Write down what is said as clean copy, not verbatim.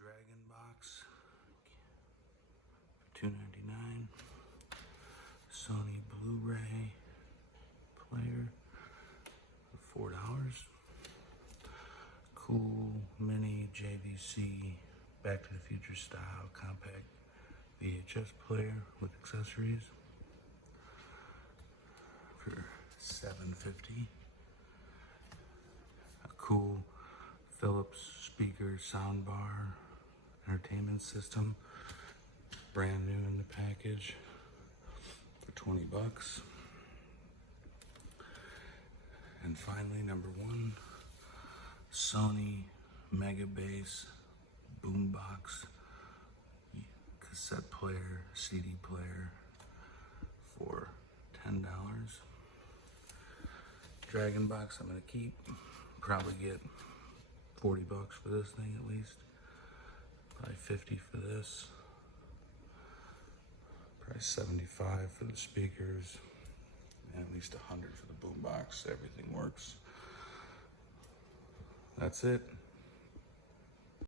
Dragon box for $2.99. Sony Blueray player for $4. Cool mini JVC Back to the Future style compact VHS player with accessories for $7.50. A cool Phillips speaker soundbar entertainment system, brand new in the package for 20 bucks. And finally, number one, Sony Mega Bass Boombox cassette player, CD player for $10. Dragon box I'm gonna keep. Probably get 40 bucks for this thing at least. Probably 50 for this. Probably 75 for the speakers. And at least 100 for the boombox. Everything works. That's it.